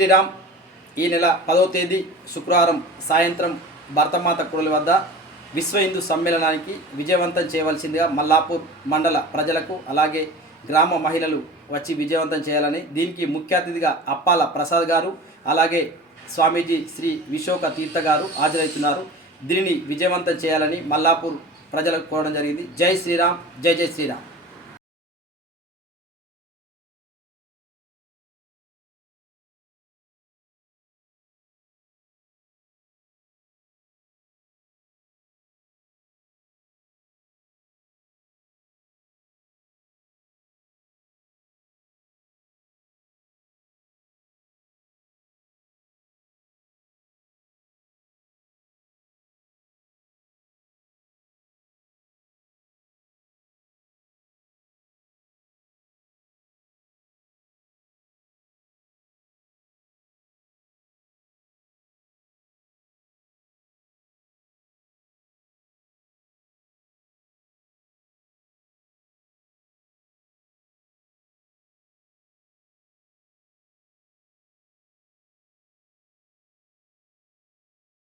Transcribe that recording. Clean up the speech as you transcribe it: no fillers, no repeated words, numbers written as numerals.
శ్రీరామ్. ఈ నెల 10వ తేదీ శుక్రవారం సాయంత్రం భరతమాత కూడలి వద్ద విశ్వ హిందూ సమ్మేళనానికి విజయవంతం చేయవలసిందిగా మల్లాపూర్ మండల ప్రజలకు అలాగే గ్రామ మహిళలు వచ్చి విజయవంతం చేయాలని, దీనికి ముఖ్య అతిథిగా అప్పాల ప్రసాద్ గారు అలాగే స్వామీజీ శ్రీ విశోక తీర్థ గారు హాజరవుతున్నారు. దీనిని విజయవంతం చేయాలని మల్లాపూర్ ప్రజలకు కోరడం జరిగింది. జై శ్రీరామ్, జై జై శ్రీరామ్.